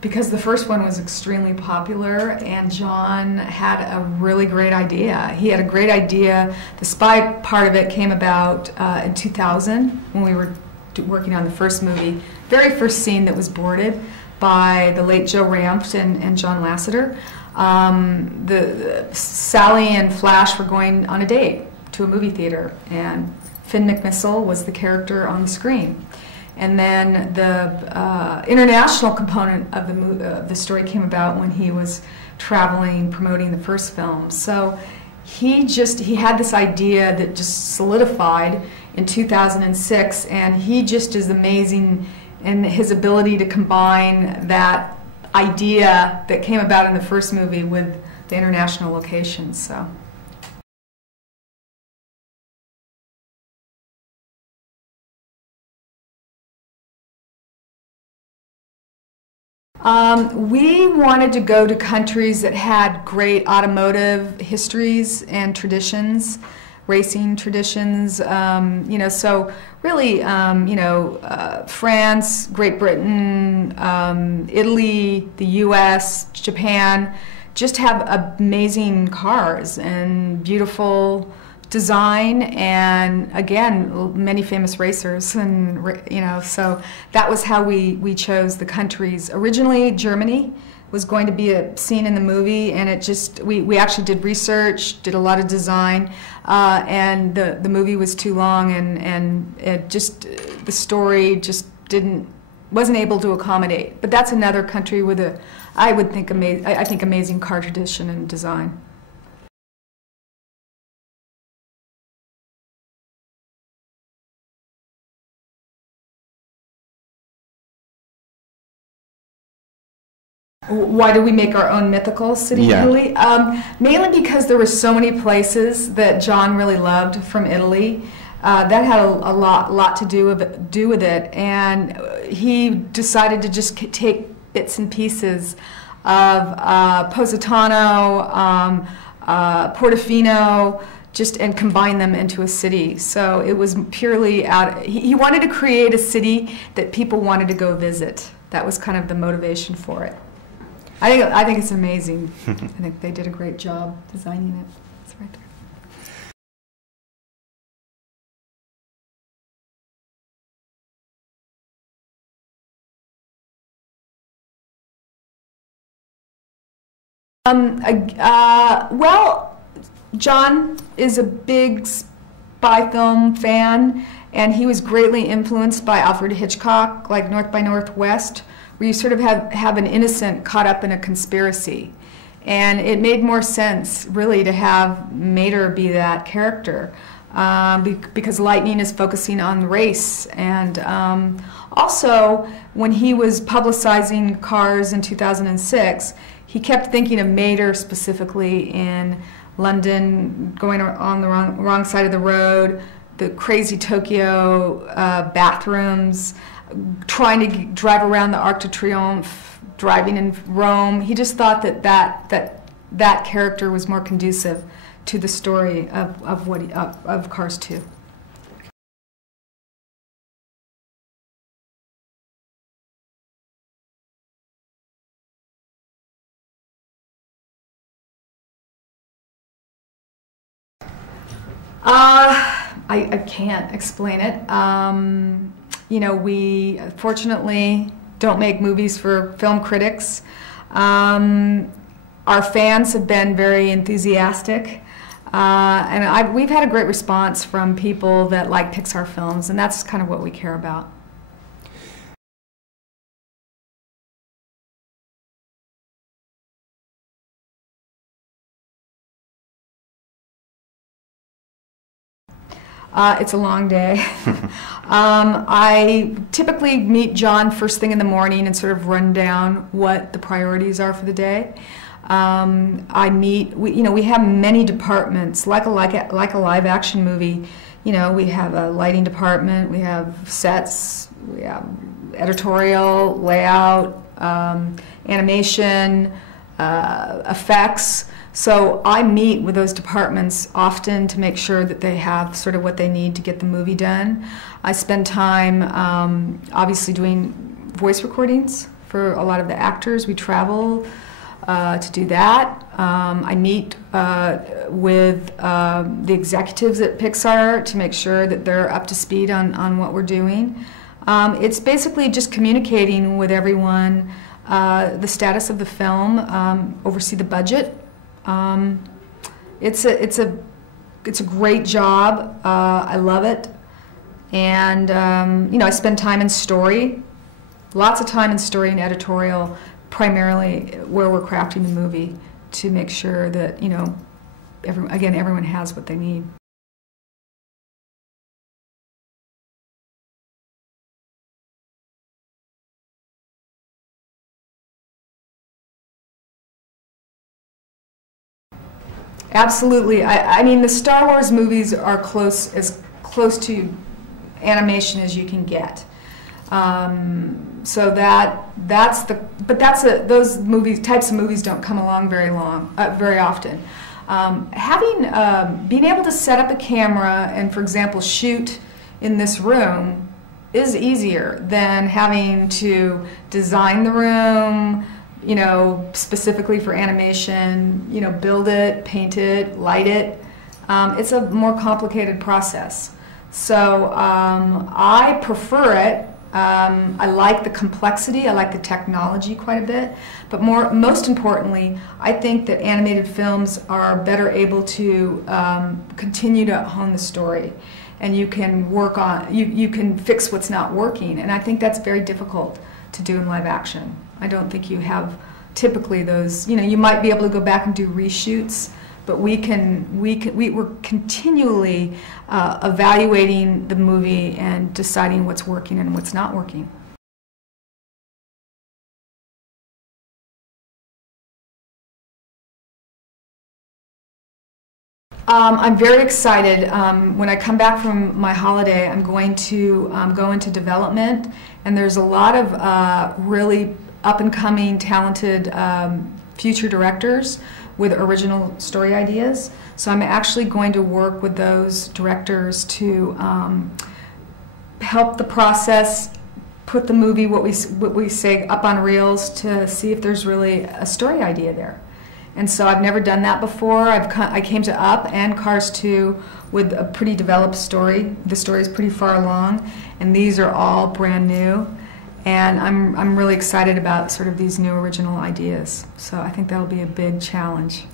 Because the first one was extremely popular, and John had a really great idea. He had a great idea. The spy part of it came about in 2000 when we were working on the first movie. Very first scene that was boarded by the late Joe Ranft and John Lasseter. Sally and Flash were going on a date to a movie theater, and Finn McMissile was the character on the screen. And then the international component of the story came about when he was traveling, promoting the first film. So he had this idea that just solidified in 2006, and he just is amazing in his ability to combine that idea that came about in the first movie with the international locations. So. We wanted to go to countries that had great automotive histories and traditions, racing traditions, so really, France, Great Britain, Italy, the US, Japan, just have amazing cars and beautiful design, and again, many famous racers, and so that was how we chose the countries. Originally, Germany was going to be a scene in the movie, and it just we actually did research, did a lot of design, and the movie was too long, and it just the story just wasn't able to accommodate. But that's another country with I think amazing car tradition and design. Why do we make our own mythical city in Italy? Mainly because there were so many places that John really loved from Italy. That had a lot to do with it, and he decided to just take bits and pieces of Positano, Portofino, and combine them into a city. So it was purely he wanted to create a city that people wanted to go visit. That was kind of the motivation for it. I think it's amazing. I think they did a great job designing it. It's right there. Well, John is a big spy film fan, and he was greatly influenced by Alfred Hitchcock, like North by Northwest, where you sort of have an innocent caught up in a conspiracy. And it made more sense, really, to have Mater be that character, because Lightning is focusing on race. And also, when he was publicizing Cars in 2006, he kept thinking of Mater specifically in London, going on the wrong side of the road, the crazy Tokyo bathrooms, trying to drive around the Arc de Triomphe, driving in Rome. He just thought that character was more conducive to the story of Cars 2. I can't explain it. We fortunately don't make movies for film critics. Our fans have been very enthusiastic, and we've had a great response from people that like Pixar films, and that's kind of what we care about. It's a long day. I typically meet John first thing in the morning and sort of run down what the priorities are for the day. We have many departments, like a live action movie. We have a lighting department, we have sets, we have editorial, layout, animation, effects. So I meet with those departments often to make sure that they have sort of what they need to get the movie done. I spend time obviously doing voice recordings for a lot of the actors. We travel to do that. I meet with the executives at Pixar to make sure that they're up to speed on what we're doing. It's basically just communicating with everyone the status of the film, oversee the budget. It's a great job. I love it, and you know, I spend time in story, lots of time in story and editorial, primarily where we're crafting the movie to make sure that, you know, everyone has what they need. Absolutely. I mean, the Star Wars movies are as close to animation as you can get. So those types of movies don't come along very often. Being able to set up a camera and, for example, shoot in this room is easier than having to design the room, you know, specifically for animation, you know, build it, paint it, light it. It's a more complicated process. So I prefer it. I like the complexity, I like the technology quite a bit, but most importantly, I think that animated films are better able to continue to hone the story, and you can work on, you can fix what's not working, and I think that's very difficult to do in live action. I don't think you have typically those, you know, you might be able to go back and do reshoots, but we're continually evaluating the movie and deciding what's working and what's not working. I'm very excited. When I come back from my holiday, I'm going to go into development, and there's a lot of really up-and-coming, talented future directors with original story ideas. So I'm actually going to work with those directors to help the process, put the movie, what we say, up on reels to see if there's really a story idea there. And so I've never done that before. I came to Up and Cars 2 with a pretty developed story. The story is pretty far along, and these are all brand new. And I'm really excited about sort of these new original ideas. So I think that'll be a big challenge.